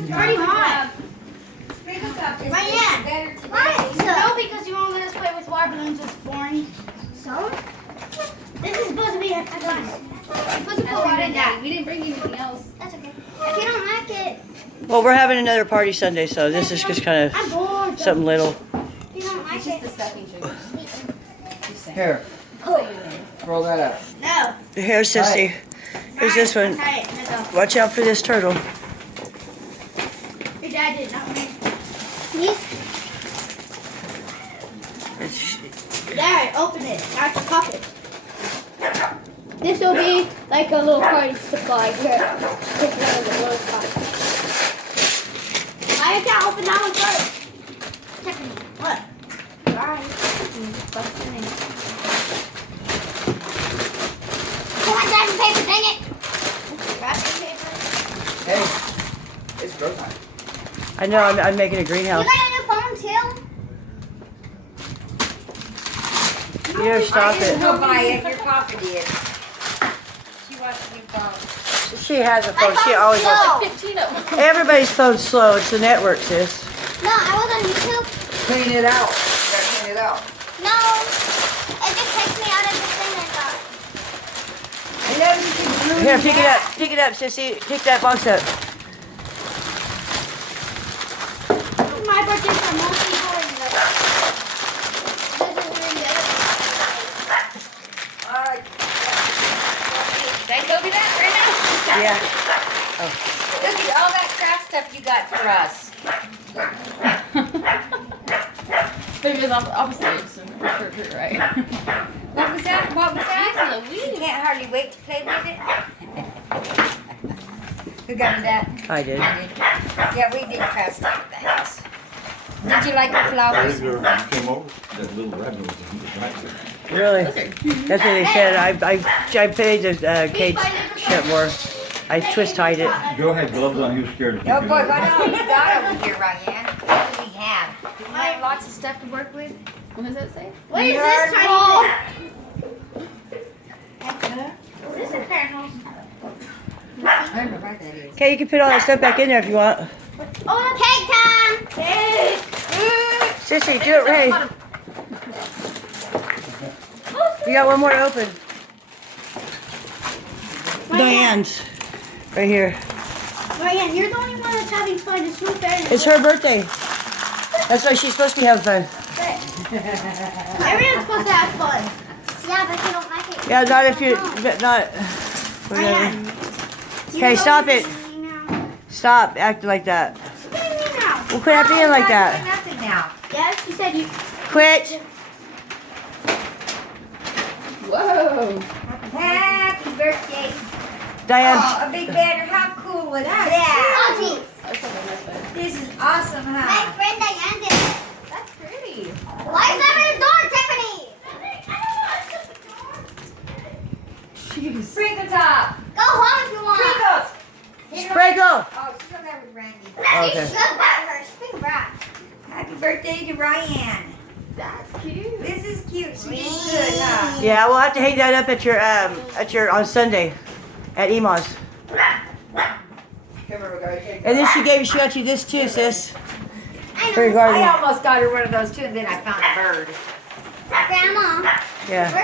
It's pretty hot. Ryanne, What? No, because you won't let us play with water balloons. It's boring. So? This is supposed to be a fun. You're supposed to put water in that. We didn't bring anything else. That's okay. If you don't like it, Well, we're having another party Sunday, so this is just kind I'm of bored. something little. If you don't like It's just the it, stuffing sugar. Here, roll that up. no. Here's Sissy. Here's this one. Try it. Let's go. Watch out for this turtle. Your dad did not me. Dad, open it. That's a puppet. This will be like a little party supply here. Take one of the little pockets. I can't open that one first. Tiffany, what? Sorry. Come on, wrapping paper, dang it. Wrapping paper. Hey, it's grow time. I know, I'm making a You greenhouse. got a new phone too? Here, stop it. go buy it. Your papa did. She wants a new phone. She has a phone. She always wants. 15 of them. Everybody's phone's slow. It's the network, sis. No, I was on YouTube. Clean it out. You gotta clean it out. No, it just takes me out of the thing and I know you can ruin Here, pick it that. up. Pick it up, sissy. Pick that box up. my birthday for most people is like, this is really good. Can I go be that right now? Yeah. Look at all that craft stuff you got for us. Maybe it's opposite. So for sure, right? What was that? What was that? Louise. You can't hardly wait to play with it. Who got me that? I did. I did. Yeah, we did craft stuff at the house. Did you like the flowers? Girl, when you came over, that little rabbit was in the back there. Really? That's what they said. I paid the cage shut more. I twist tied it. Joe had gloves on, he was scared to pick Oh it boy, up. what all you got over here, Ryanne? What do we have? Do we have lots of stuff to work with? What does that say? What is Yard this tiny wall. thing? Is this a parent house? I don't know what that is. Okay, you can put all that stuff back in there if you want. Oh, cake time! Cake! Sissy, do it right. You got one more to open. Diane's. Right here. Ryan, you're the only one that's having fun. It's no fair. It's her birthday. That's why she's supposed to be having fun. Everyone's supposed to have fun. Yeah, but you don't like it. Yeah, not if you, but not. Whatever. Ryan. Okay, stop it. Stop acting like that. What do you mean now? Well, quit acting like that. Nothing now. Yeah, she said you. Quit. Whoa. Happy birthday. Diane. Oh, a big banner. How cool was Oh, that? geez. That's something that's bad. This is awesome, My huh? friend Diane did it. That's pretty. Why is that my door, Tiffany? Jeez. Sprinkle top. Go home if you want. Sprinkles. Sprinkle. Oh, she's on there with Randy. Okay. She should buy her spring brat. Happy birthday to Ryanne. That's cute. This is cute. She did good, huh? Yeah, we'll have to hang that up at your on Sunday, at Ema's. Come here, we gotta take And then she got you this too, sis. I For your know. garden. I almost got her one of those too, and then I found a bird. Yeah. Grandma.